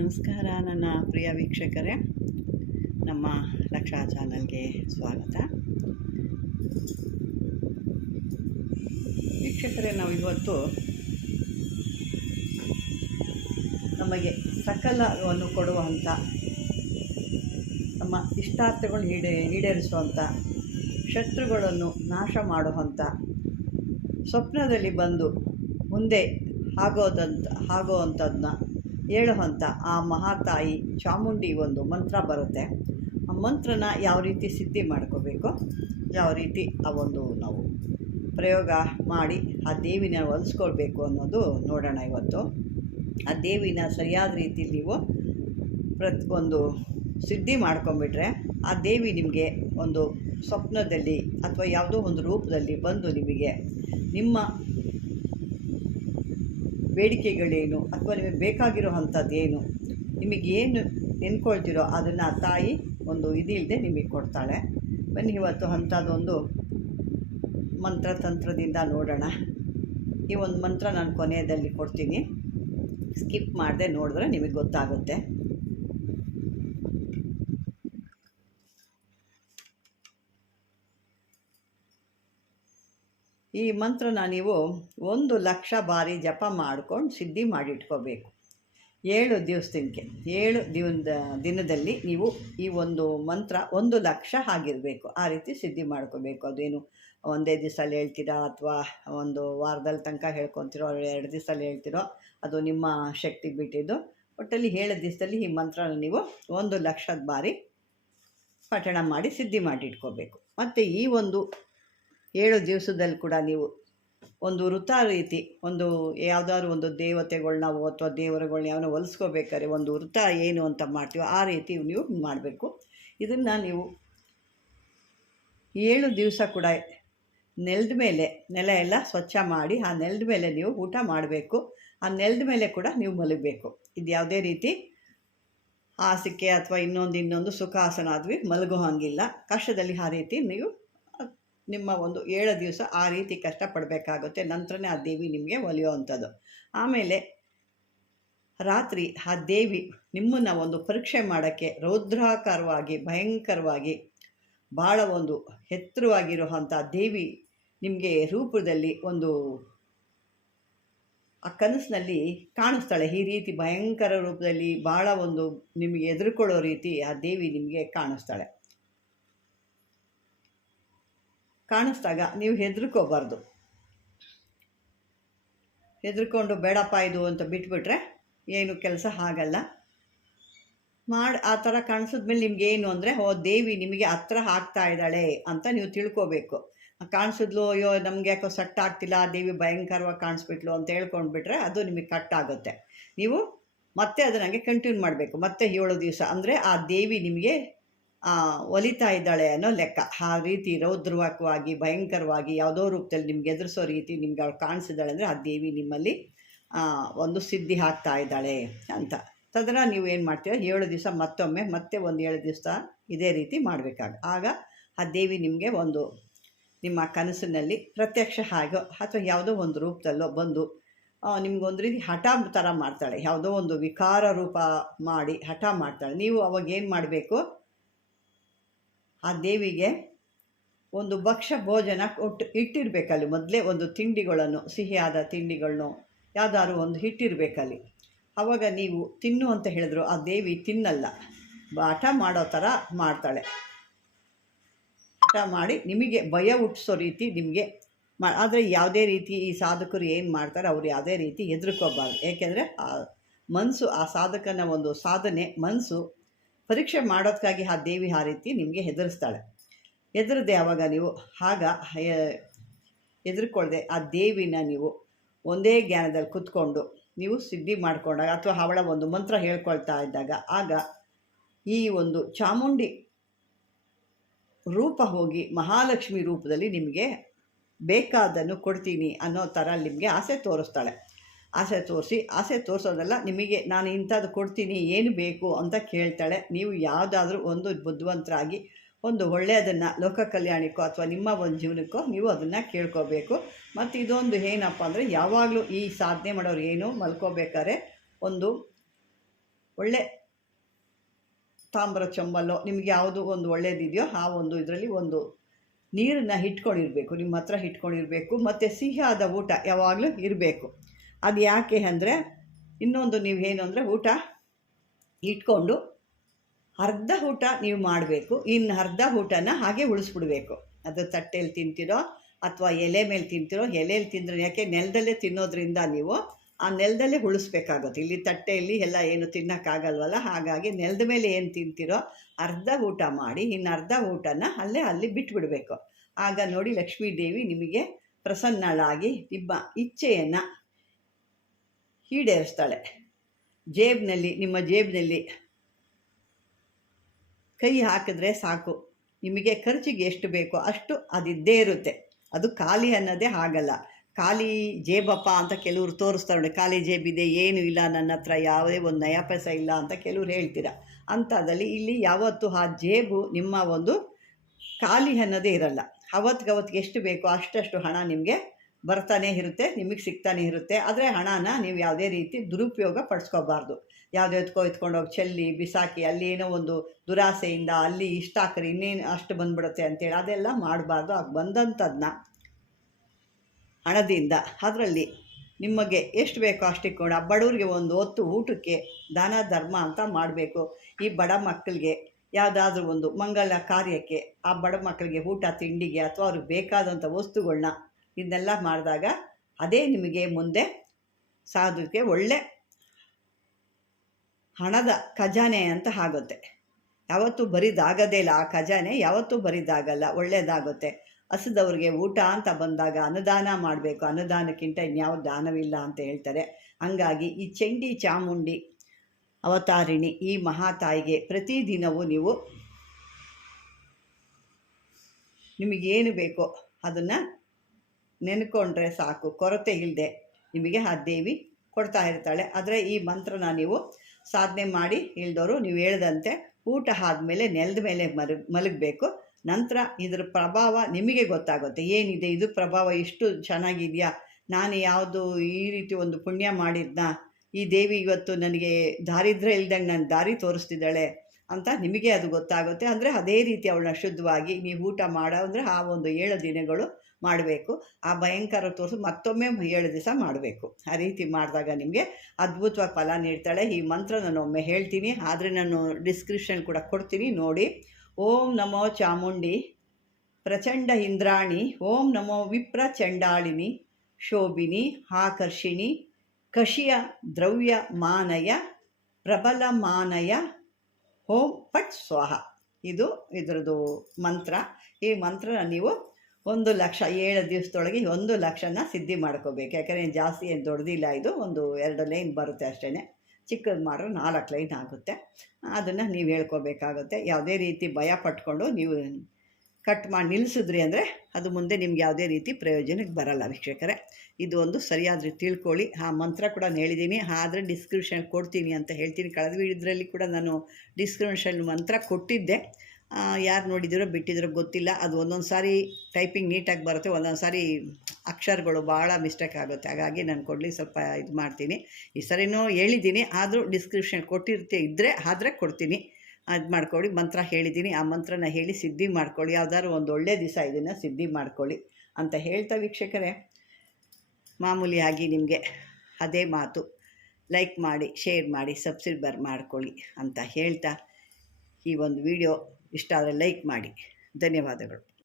ನಮಸ್ಕಾರ ನನ್ನ ಪ್ರಿಯ ವೀಕ್ಷಕರೇ, ನಮ್ಮ ಲಕ್ಷಾ ಚಾನಲ್ಗೆ ಸ್ವಾಗತ. ವೀಕ್ಷಕರೇ, ನಾವು ಇವತ್ತು ನಮಗೆ ಸಕಲವನ್ನು ಕೊಡುವಂಥ, ನಮ್ಮ ಇಷ್ಟಾರ್ಥಗಳು ಈಡೇರಿಸುವಂಥ, ಶತ್ರುಗಳನ್ನು ನಾಶ ಮಾಡುವಂಥ, ಸ್ವಪ್ನದಲ್ಲಿ ಬಂದು ಮುಂದೆ ಆಗೋವಂಥದ್ದನ್ನ ಹೇಳುವಂಥ ಆ ಮಹಾತಾಯಿ ಚಾಮುಂಡಿ ಒಂದು ಮಂತ್ರ ಬರುತ್ತೆ. ಆ ಮಂತ್ರನ ಯಾವ ರೀತಿ ಸಿದ್ಧಿ ಮಾಡ್ಕೋಬೇಕು, ಯಾವ ರೀತಿ ಆ ಒಂದು ನಾವು ಪ್ರಯೋಗ ಮಾಡಿ ಆ ದೇವಿನ ಒಲಿಸ್ಕೊಳ್ಬೇಕು ಅನ್ನೋದು ನೋಡೋಣ ಇವತ್ತು. ಆ ದೇವಿನ ಸರಿಯಾದ ರೀತಿಯಲ್ಲಿ ನೀವು ಒಂದು ಸಿದ್ಧಿ ಮಾಡ್ಕೊಂಬಿಟ್ರೆ ಆ ದೇವಿ ನಿಮಗೆ ಒಂದು ಸ್ವಪ್ನದಲ್ಲಿ ಅಥವಾ ಯಾವುದೋ ಒಂದು ರೂಪದಲ್ಲಿ ಬಂದು ನಿಮಗೆ ನಿಮ್ಮ ಬೇಡಿಕೆಗಳೇನು ಅಥವಾ ನಿಮಗೆ ಬೇಕಾಗಿರೋ ಅಂಥದ್ದೇನು, ನಿಮಗೇನು ನೆನ್ಕೊಳ್ತಿರೋ ಅದನ್ನು ತಾಯಿ ಒಂದು ಇದಿಲ್ಲದೆ ನಿಮಗೆ ಕೊಡ್ತಾಳೆ. ಬನ್ನಿ ಇವತ್ತು ಅಂಥದ್ದೊಂದು ಮಂತ್ರತಂತ್ರದಿಂದ ನೋಡೋಣ. ಈ ಒಂದು ಮಂತ್ರ ನಾನು ಕೊನೆಯಲ್ಲಿ ಕೊಡ್ತೀನಿ, ಸ್ಕಿಪ್ ಮಾಡದೆ ನೋಡಿದ್ರೆ ನಿಮಗೆ ಗೊತ್ತಾಗುತ್ತೆ. ಈ ಮಂತ್ರನ ನೀವು 1,00,000 ಬಾರಿ ಜಪ ಮಾಡ್ಕೊಂಡು ಸಿದ್ಧಿ ಮಾಡಿಟ್ಕೋಬೇಕು. 7 ದಿನದಲ್ಲಿ ನೀವು ಈ ಒಂದು ಮಂತ್ರ 1,00,000 ಆಗಿರಬೇಕು. ಆ ರೀತಿ ಸಿದ್ಧಿ ಮಾಡ್ಕೋಬೇಕು. ಅದೇನು ಒಂದೇ ದಿವಸಲ್ಲಿ ಹೇಳ್ತೀರಾ ಅಥವಾ ಒಂದು ವಾರದಲ್ಲಿ ತನಕ ಹೇಳ್ಕೊತಿರೋ, 2 ದಿವಸಲ್ಲಿ ಹೇಳ್ತಿರೋ, ಅದು ನಿಮ್ಮ ಶಕ್ತಿ ಬಿಟ್ಟಿದ್ದು. ಒಟ್ಟಲ್ಲಿ 7 ದಿವಸದಲ್ಲಿ ಈ ಮಂತ್ರನ ನೀವು 1,00,000 ಬಾರಿ ಪಠಣ ಮಾಡಿ ಸಿದ್ಧಿ ಮಾಡಿಟ್ಕೋಬೇಕು. ಮತ್ತು ಈ ಒಂದು 7 ದಿವಸದಲ್ಲಿ ಕೂಡ ನೀವು ಒಂದು ವೃತ್ತ ರೀತಿ ಒಂದು ಯಾವುದಾದ್ರು ಒಂದು ದೇವತೆಗಳನ್ನ ಅಥವಾ ದೇವರುಗಳನ್ನ ಯಾವನ್ನ ಹೊಲಿಸ್ಕೋಬೇಕಾದ್ರೆ ಒಂದು ವೃತ್ತ ಏನು ಅಂತ ಮಾಡ್ತೀವೋ ಆ ರೀತಿ ನೀವು ಮಾಡಬೇಕು. ಇದನ್ನು ನೀವು 7 ದಿವಸ ಕೂಡ ನೆಲದ ಮೇಲೆ, ನೆಲ ಎಲ್ಲ ಸ್ವಚ್ಛ ಮಾಡಿ ಆ ನೆಲದ ಮೇಲೆ ನೀವು ಊಟ ಮಾಡಬೇಕು. ಆ ನೆಲದ ಮೇಲೆ ಕೂಡ ನೀವು ಮಲಗಬೇಕು. ಇದು ಯಾವುದೇ ರೀತಿ ಹಾಸಿಗೆ ಅಥವಾ ಇನ್ನೊಂದು ಸುಖಾಸನ ಆದ್ವಿ ಮಲಗೋ ಹಾಗಿಲ್ಲ. ಕಷ್ಟದಲ್ಲಿ ಆ ರೀತಿ ನೀವು ನಿಮ್ಮ ಒಂದು 7 ದಿವಸ ಆ ರೀತಿ ಕಷ್ಟಪಡಬೇಕಾಗುತ್ತೆ. ನಂತರನೇ ಆ ದೇವಿ ನಿಮಗೆ ಒಲಿಯುವಂಥದ್ದು. ಆಮೇಲೆ ರಾತ್ರಿ ಆ ದೇವಿ ನಿಮ್ಮನ್ನು ಒಂದು ಪರೀಕ್ಷೆ ಮಾಡೋಕ್ಕೆ ರೌದ್ರಾಕಾರವಾಗಿ ಭಯಂಕರವಾಗಿ ಭಾಳ ಒಂದು ಎತ್ತರವಾಗಿರುವಂಥ ದೇವಿ ನಿಮಗೆ ರೂಪದಲ್ಲಿ ಒಂದು ಆ ಕನಸಿನಲ್ಲಿ ಕಾಣಿಸ್ತಾಳೆ. ಈ ರೀತಿ ಭಯಂಕರ ರೂಪದಲ್ಲಿ ಭಾಳ ಒಂದು ನಿಮಗೆ ಎದುರುಕೊಳ್ಳೋ ರೀತಿ ಆ ದೇವಿ ನಿಮಗೆ ಕಾಣಿಸ್ದಾಗ ನೀವು ಹೆದರ್ಕೋಬಾರ್ದು. ಹೆದರ್ಕೊಂಡು ಬೇಡಪ್ಪ ಇದು ಅಂತ ಬಿಟ್ಬಿಟ್ರೆ ಏನು ಕೆಲಸ ಆಗಲ್ಲ. ಆ ಥರ ಕಾಣಿಸಿದ್ಮೇಲೆ ನಿಮಗೇನು ಅಂದರೆ, ದೇವಿ ನಿಮಗೆ ಹತ್ರ ಆಗ್ತಾ ಇದ್ದಾಳೆ ಅಂತ ನೀವು ತಿಳ್ಕೋಬೇಕು. ಕಾಣಿಸಿದ್ಲು, ಅಯ್ಯೋ ನಮಗೆ ಯಾಕೋ ಸೆಟ್ ಆಗ್ತಿಲ್ಲ, ದೇವಿ ಭಯಂಕರವಾಗಿ ಕಾಣಿಸ್ಬಿಟ್ಲು ಅಂತ ಹೇಳ್ಕೊಂಡ್ಬಿಟ್ರೆ ಅದು ನಿಮಗೆ ಕಟ್ಟಾಗುತ್ತೆ. ನೀವು ಮತ್ತೆ ಅದನ್ನು ಕಂಟಿನ್ಯೂ ಮಾಡಬೇಕು. ಮತ್ತೆ 7 ದಿವಸ ಅಂದರೆ ಆ ದೇವಿ ನಿಮಗೆ ಒಲಿತಾ ಇದ್ದಾಳೆ ಅನ್ನೋ ಲೆಕ್ಕ. ಆ ರೀತಿ ರೌದ್ರವಾಗಿ ಭಯಂಕರವಾಗಿ ಯಾವುದೋ ರೂಪದಲ್ಲಿ ನಿಮ್ಗೆ ಎದುರಿಸೋ ರೀತಿ ನಿಮ್ಗೆ ಅವಳು ಕಾಣಿಸಿದ್ದಾಳೆ ಅಂದರೆ ಆ ದೇವಿ ನಿಮ್ಮಲ್ಲಿ ಒಂದು ಸಿದ್ಧಿ ಆಗ್ತಾ ಇದ್ದಾಳೆ ಅಂತ. ತದನ ನೀವು ಏನು ಮಾಡ್ತೀರ, 7 ದಿವಸ ಮತ್ತೊಮ್ಮೆ ಮತ್ತೆ ಒಂದು 7 ದಿವಸ ಇದೇ ರೀತಿ ಆಗ ಆ ದೇವಿ ನಿಮಗೆ ಒಂದು ನಿಮ್ಮ ಕನಸಿನಲ್ಲಿ ಪ್ರತ್ಯಕ್ಷ ಆಗೋ ಅಥವಾ ಯಾವುದೋ ಒಂದು ರೂಪದಲ್ಲೋ ಬಂದು ನಿಮ್ಗೊಂದು ರೀತಿ ಹಠ ಥರ ಮಾಡ್ತಾಳೆ. ಯಾವುದೋ ಒಂದು ವಿಕಾರ ರೂಪ ಮಾಡಿ ಹಠ ಮಾಡ್ತಾಳೆ. ನೀವು ಅವಾಗ ಏನು ಮಾಡಬೇಕು, ಆ ದೇವಿಗೆ ಒಂದು ಭಕ್ಷ್ಯ ಭೋಜನ ಇಟ್ಟಿರಬೇಕಲ್ಲಿ. ಮೊದಲೇ ಒಂದು ತಿಂಡಿಗಳನ್ನು, ಸಿಹಿಯಾದ ತಿಂಡಿಗಳನ್ನು ಯಾವುದಾದ್ರು ಒಂದು ಇಟ್ಟಿರಬೇಕಲ್ಲಿ. ಆವಾಗ ನೀವು ತಿನ್ನು ಅಂತ ಹೇಳಿದ್ರು ಆ ದೇವಿ ತಿನ್ನಲ್ಲ, ಹಠ ಮಾಡೋ ಥರ ಮಾಡ್ತಾಳೆ. ಹಠ ಮಾಡಿ ನಿಮಗೆ ಭಯ ಹುಟ್ಟಿಸೋ ರೀತಿ ನಿಮಗೆ ಆದರೆ ಯಾವುದೇ ರೀತಿ ಈ ಸಾಧಕರು ಏನು ಮಾಡ್ತಾರೆ ಅವ್ರು ಯಾವುದೇ ರೀತಿ ಹೆದರ್ಕೋಬಾರ್ದು. ಏಕೆಂದರೆ ಆ ಮನಸ್ಸು, ಆ ಸಾಧಕನ ಒಂದು ಸಾಧನೆ ಮನಸ್ಸು ಪರೀಕ್ಷೆ ಮಾಡೋದಕ್ಕಾಗಿ ಆ ದೇವಿ ಆ ರೀತಿ ನಿಮಗೆ ಹೆದರಿಸ್ತಾಳೆ. ಹೆದರದೆ ಆವಾಗ ನೀವು ಹೆದರ್ಕೊಳ್ದೆ ಆ ದೇವಿನ ನೀವು ಒಂದೇ ಜ್ಞಾನದಲ್ಲಿ ಕೂತ್ಕೊಂಡು ನೀವು ಸಿದ್ಧಿ ಮಾಡಿಕೊಂಡಾಗ ಅಥವಾ ಅವಳ ಒಂದು ಮಂತ್ರ ಹೇಳ್ಕೊಳ್ತಾ ಇದ್ದಾಗ ಆಗ ಈ ಒಂದು ಚಾಮುಂಡಿ ರೂಪ ಹೋಗಿ ಮಹಾಲಕ್ಷ್ಮಿ ರೂಪದಲ್ಲಿ ನಿಮಗೆ ಬೇಕಾದನ್ನು ಕೊಡ್ತೀನಿ ಅನ್ನೋ ಥರ ನಿಮಗೆ ಆಸೆ ತೋರಿಸ್ತಾಳೆ. ಆಸೆ ತೋರಿಸೋದಲ್ಲ, ನಿಮಗೆ ನಾನು ಇಂಥದ್ದು ಕೊಡ್ತೀನಿ, ಏನು ಬೇಕು ಅಂತ ಕೇಳ್ತಾಳೆ. ನೀವು ಯಾವುದಾದ್ರೂ ಒಂದು ಬುದ್ಧಿವಂತರಾಗಿ ಒಂದು ಒಳ್ಳೆಯದನ್ನು ಲೋಕ ಕಲ್ಯಾಣಕ್ಕೋ ಅಥವಾ ನಿಮ್ಮ ಒಂದು ಜೀವನಕ್ಕೋ ನೀವು ಅದನ್ನು ಕೇಳ್ಕೋಬೇಕು. ಮತ್ತು ಇದೊಂದು ಏನಪ್ಪ ಅಂದರೆ, ಯಾವಾಗಲೂ ಈ ಸಾಧನೆ ಮಾಡೋರು ಏನು ಮಲ್ಕೋಬೇಕಾದ್ರೆ ಒಂದು ಒಳ್ಳೆ ತಾಮ್ರ ಚೊಂಬಲ್ಲೋ ನಿಮ್ಗೆ ಯಾವುದು ಒಂದು ಒಳ್ಳೇದಿದೆಯೋ ಆ ಒಂದು ಇದರಲ್ಲಿ ಒಂದು ನೀರನ್ನು ಇಟ್ಕೊಂಡಿರಬೇಕು, ನಿಮ್ಮ ಹತ್ರ ಇಟ್ಕೊಂಡಿರಬೇಕು. ಮತ್ತು ಸಿಹಿಯಾದ ಊಟ ಯಾವಾಗಲೂ ಇರಬೇಕು. ಅದು ಯಾಕೆ ಅಂದರೆ, ಇನ್ನೊಂದು ನೀವೇನು ಅಂದರೆ, ಊಟ ಇಟ್ಕೊಂಡು ಅರ್ಧ ಊಟ ನೀವು ಮಾಡಬೇಕು, ಇನ್ನು ಅರ್ಧ ಊಟನ ಹಾಗೆ ಉಳಿಸ್ಬಿಡ್ಬೇಕು. ಅದು ತಟ್ಟೆಯಲ್ಲಿ ತಿಂತಿರೋ ಅಥವಾ ಎಲೆ ಮೇಲೆ ತಿಂತಿರೋ, ಎಲೆಯಲ್ಲಿ ತಿಂದರೆ ಯಾಕೆ ನೆಲದಲ್ಲೇ ತಿನ್ನೋದ್ರಿಂದ ನೀವು ಆ ನೆಲದಲ್ಲೇ ಉಳಿಸ್ಬೇಕಾಗುತ್ತೆ. ಇಲ್ಲಿ ತಟ್ಟೆಯಲ್ಲಿ ಎಲ್ಲ ಏನು ತಿನ್ನೋಕ್ಕಾಗಲ್ವಲ್ಲ, ಹಾಗಾಗಿ ನೆಲದ ಮೇಲೆ ಏನು ತಿಂತಿರೋ ಅರ್ಧ ಊಟ ಮಾಡಿ ಇನ್ನು ಅರ್ಧ ಊಟನ ಅಲ್ಲಿ ಬಿಟ್ಟುಬಿಡಬೇಕು. ಆಗ ನೋಡಿ ಲಕ್ಷ್ಮೀ ದೇವಿ ನಿಮಗೆ ಪ್ರಸನ್ನಳಾಗಿ ನಿಮ್ಮ ಇಚ್ಛೆಯನ್ನು ಈಡೇರಿಸ್ತಾಳೆ. ನಿಮ್ಮ ಜೇಬ್ನಲ್ಲಿ ಕೈ ಹಾಕಿದ್ರೆ ಸಾಕು, ನಿಮಗೆ ಖರ್ಚಿಗೆ ಎಷ್ಟು ಬೇಕೋ ಅಷ್ಟು ಅದಿದ್ದೇ ಇರುತ್ತೆ. ಅದು ಖಾಲಿ ಅನ್ನೋದೇ ಆಗಲ್ಲ. ಖಾಲಿ ಜೇಬಪ್ಪ ಅಂತ ಕೆಲವರು ತೋರಿಸ್ತಾರೆ ನೋಡಿ, ಖಾಲಿ ಜೇಬಿದೆ, ಏನೂ ಇಲ್ಲ ನನ್ನ ಹತ್ರ, ಯಾವುದೇ ಒಂದು ನಯ ಪೈಸೆ ಇಲ್ಲ ಅಂತ ಕೆಲವ್ರು ಹೇಳ್ತೀರ. ಅಂಥದ್ದಲ್ಲಿ ಇಲ್ಲಿ ಯಾವತ್ತೂ ಆ ಜೇಬು ನಿಮ್ಮ ಒಂದು ಖಾಲಿ ಅನ್ನೋದೇ ಇರಲ್ಲ. ಅವತ್ತಿಗೆ ಎಷ್ಟು ಬೇಕೋ ಅಷ್ಟಷ್ಟು ಹಣ ನಿಮಗೆ ಬರ್ತಾನೆ ಇರುತ್ತೆ, ನಿಮಗೆ ಸಿಗ್ತಾನೆ ಇರುತ್ತೆ. ಆದರೆ ಹಣನ ನೀವು ಯಾವುದೇ ರೀತಿ ದುರುಪಯೋಗ ಪಡಿಸ್ಕೋಬಾರ್ದು. ಯಾವುದೇ ಎತ್ಕೊಂಡೋಗಿ ಚೆಲ್ಲಿ ಬಿಸಾಕಿ ಅಲ್ಲಿ ಏನೋ ಒಂದು ದುರಾಸೆಯಿಂದ ಅಲ್ಲಿ ಇಷ್ಟ ಹಾಕ್ರಿ ಇನ್ನೇನು ಅಷ್ಟು ಬಂದ್ಬಿಡುತ್ತೆ ಅಂತೇಳಿ ಅದೆಲ್ಲ ಮಾಡಬಾರ್ದು. ಆಗ ಬಂದಂಥದನ್ನ ಹಣದಿಂದ ಅದರಲ್ಲಿ ನಿಮಗೆ ಎಷ್ಟು ಬೇಕೋ ಅಷ್ಟಿಕ್ಕೊಂಡು ಆ ಬಡವ್ರಿಗೆ ಒಂದು ಹೊತ್ತು ಊಟಕ್ಕೆ ದಾನ ಧರ್ಮ ಅಂತ ಮಾಡಬೇಕು. ಈ ಬಡ ಮಕ್ಕಳಿಗೆ ಯಾವುದಾದ್ರೂ ಒಂದು ಮಂಗಲ ಕಾರ್ಯಕ್ಕೆ ಆ ಬಡ ಮಕ್ಕಳಿಗೆ ಊಟ ತಿಂಡಿಗೆ ಅಥವಾ ಅವ್ರಿಗೆ ಬೇಕಾದಂಥ ವಸ್ತುಗಳನ್ನ ಇದನ್ನೆಲ್ಲ ಮಾಡಿದಾಗ ಅದೇ ನಿಮಗೆ ಮುಂದೆ ಸಾಧುಕ್ಕೆ ಒಳ್ಳೆ ಹಣದ ಖಜಾನೆ ಅಂತ ಆಗುತ್ತೆ. ಯಾವತ್ತೂ ಬರಿದಾಗದೇ ಇಲ್ಲ, ಆ ಖಜಾನೆ ಯಾವತ್ತೂ ಬರಿದಾಗಲ್ಲ, ಒಳ್ಳೆಯದಾಗುತ್ತೆ. ಹಸಿದವ್ರಿಗೆ ಊಟ ಅಂತ ಬಂದಾಗ ಅನ್ನದಾನ ಮಾಡಬೇಕು, ಅನ್ನದಾನಕ್ಕಿಂತ ಇನ್ಯಾವ ದಾನವಿಲ್ಲ ಅಂತ ಹೇಳ್ತಾರೆ. ಹಂಗಾಗಿ ಈ ಚಂಡಿ ಚಾಮುಂಡಿ ಅವತಾರಿಣಿ ಈ ಮಹಾತಾಯಿಗೆ ಪ್ರತಿದಿನವೂ ನೀವು ನಿಮಗೇನು ಬೇಕೋ ಅದನ್ನು ನೆನ್ಕೊಂಡ್ರೆ ಸಾಕು, ಕೊರತೆ ಇಲ್ಲದೆ ನಿಮಗೆ ಆ ದೇವಿ ಕೊಡ್ತಾ ಇರ್ತಾಳೆ. ಆದರೆ ಈ ಮಂತ್ರನ ನೀವು ಸಾಧನೆ ಮಾಡಿ ಇಲ್ದವರು ನೀವು ಹೇಳ್ದಂತೆ ಊಟ ಆದಮೇಲೆ ನೆಲದ ಮೇಲೆ ಮಲಗಬೇಕು. ನಂತರ ಇದರ ಪ್ರಭಾವ ನಿಮಗೆ ಗೊತ್ತಾಗುತ್ತೆ, ಏನಿದೆ ಇದು ಪ್ರಭಾವ ಇಷ್ಟು ಚೆನ್ನಾಗಿದೆಯಾ, ನಾನು ಯಾವುದು ಈ ರೀತಿ ಒಂದು ಪುಣ್ಯ ಮಾಡಿದ್ನಾ, ಈ ದೇವಿ ಇವತ್ತು ನನಗೆ ದಾರಿದ್ರ್ಯ ಇಲ್ದಂಗೆ ನಾನು ದಾರಿ ತೋರಿಸ್ತಿದ್ದಾಳೆ ಅಂತ ನಿಮಗೆ ಅದು ಗೊತ್ತಾಗುತ್ತೆ. ಅಂದರೆ ಅದೇ ರೀತಿ ಅವಳನ್ನ ಶುದ್ಧವಾಗಿ ನೀವು ಊಟ ಮಾಡೋ ಅಂದರೆ ಆ ಒಂದು 7 ದಿನಗಳು ಮಾಡಬೇಕು. ಆ ಭಯಂಕರ ತೋರಿಸಿ ಮತ್ತೊಮ್ಮೆ 7 ದಿವಸ ಮಾಡಬೇಕು. ಆ ರೀತಿ ಮಾಡಿದಾಗ ನಿಮಗೆ ಅದ್ಭುತವಾಗಿ ಫಲ ನೀಡ್ತಾಳೆ. ಈ ಮಂತ್ರ ನಾನು ಒಮ್ಮೆ ಹೇಳ್ತೀನಿ, ಆದರೆ ನಾನು ಡಿಸ್ಕ್ರಿಪ್ಷನ್ ಕೂಡ ಕೊಡ್ತೀನಿ ನೋಡಿ. ಓಂ ನಮೋ ಚಾಮುಂಡಿ ಪ್ರಚಂಡ ಇಂದ್ರಾಣಿ, ಓಂ ನಮೋ ವಿಪ್ರ ಚಂಡಾಳಿನಿ ಶೋಭಿನಿ ಆಕರ್ಷಿಣಿ ಕಷಿಯ ದ್ರವ್ಯ ಮಾನಯ ಪ್ರಬಲ ಮಾನಯ ಓಂ ಪಟ್ ಸ್ವಾಹ. ಇದು ಇದರದ್ದು ಮಂತ್ರ. ಈ ಮಂತ್ರನ ನೀವು 1,00,000 7 ದಿವಸದೊಳಗೆ 1,00,000ನ ಸಿದ್ಧಿ ಮಾಡ್ಕೋಬೇಕು. ಯಾಕಂದರೆ ಜಾಸ್ತಿ ಏನು ದೊಡ್ಡದಿಲ್ಲ, ಇದು ಒಂದು 2 ಲೈನ್ ಬರುತ್ತೆ ಅಷ್ಟೇ. ಚಿಕ್ಕದು ಮಾಡಿದ್ರೆ 4 ಲೈನ್ ಆಗುತ್ತೆ. ಅದನ್ನು ನೀವು ಹೇಳ್ಕೋಬೇಕಾಗುತ್ತೆ. ಯಾವುದೇ ರೀತಿ ಭಯ ಪಟ್ಕೊಂಡು ನೀವು ಕಟ್ ಮಾಡಿ ನಿಲ್ಲಿಸಿದ್ರಿ ಅಂದರೆ ಅದು ಮುಂದೆ ನಿಮ್ಗೆ ಯಾವುದೇ ರೀತಿ ಪ್ರಯೋಜನಕ್ಕೆ ಬರಲ್ಲ ವೀಕ್ಷಕರೇ. ಇದು ಒಂದು ಸರಿಯಾದ ರೀತಿ ತಿಳ್ಕೊಳ್ಳಿ. ಆ ಮಂತ್ರ ಕೂಡ ಹೇಳಿದ್ದೀನಿ, ಆದರೆ ಡಿಸ್ಕ್ರಿಪ್ಷನ್ ಕೊಡ್ತೀನಿ ಅಂತ ಹೇಳ್ತೀನಿ. ಕಳೆದ ವಿಡಿಯೋದ್ರಲ್ಲಿ ಕೂಡ ನಾನು ಡಿಸ್ಕ್ರಿಪ್ಷನ್ ಮಂತ್ರ ಕೊಟ್ಟಿದ್ದೆ. ಯಾರು ನೋಡಿದಿರೋ ಬಿಟ್ಟಿದ್ರೋ ಗೊತ್ತಿಲ್ಲ. ಅದು ಒಂದೊಂದು ಸಾರಿ ಟೈಪಿಂಗ್ ನೀಟಾಗಿ ಬರುತ್ತೆ, ಒಂದೊಂದು ಸಾರಿ ಅಕ್ಷರಗಳು ಭಾಳ ಮಿಸ್ಟೇಕ್ ಆಗುತ್ತೆ. ಹಾಗಾಗಿ ನಾನು ಕೊಡಲಿ ಸ್ವಲ್ಪ ಇದು ಮಾಡ್ತೀನಿ. ಈ ಸರಿನೂ ಹೇಳಿದ್ದೀನಿ, ಆದರೂ ಡಿಸ್ಕ್ರಿಪ್ಷನ್ ಇದ್ದರೆ ಆದರೆ ಕೊಡ್ತೀನಿ. ಅದು ಮಾಡ್ಕೊಳ್ಳಿ. ಮಂತ್ರ ಹೇಳಿದ್ದೀನಿ, ಆ ಮಂತ್ರನ ಹೇಳಿ ಸಿದ್ಧಿ ಮಾಡ್ಕೊಳ್ಳಿ. ಯಾವ್ದಾದ್ರು ಒಂದು ಒಳ್ಳೆಯ ದಿವಸ ಇದನ್ನು ಸಿದ್ಧಿ ಮಾಡ್ಕೊಳ್ಳಿ ಅಂತ ಹೇಳ್ತಾ ವೀಕ್ಷಕರೇ, ಮಾಮೂಲಿಯಾಗಿ ನಿಮಗೆ ಅದೇ ಮಾತು, ಲೈಕ್ ಮಾಡಿ, ಶೇರ್ ಮಾಡಿ, ಸಬ್ಸ್ಕ್ರೈಬರ್ ಮಾಡ್ಕೊಳ್ಳಿ ಅಂತ ಹೇಳ್ತಾ ಈ ಒಂದು ವಿಡಿಯೋ ಇಷ್ಟ ಆದರೆ ಲೈಕ್ ಮಾಡಿ. ಧನ್ಯವಾದಗಳು.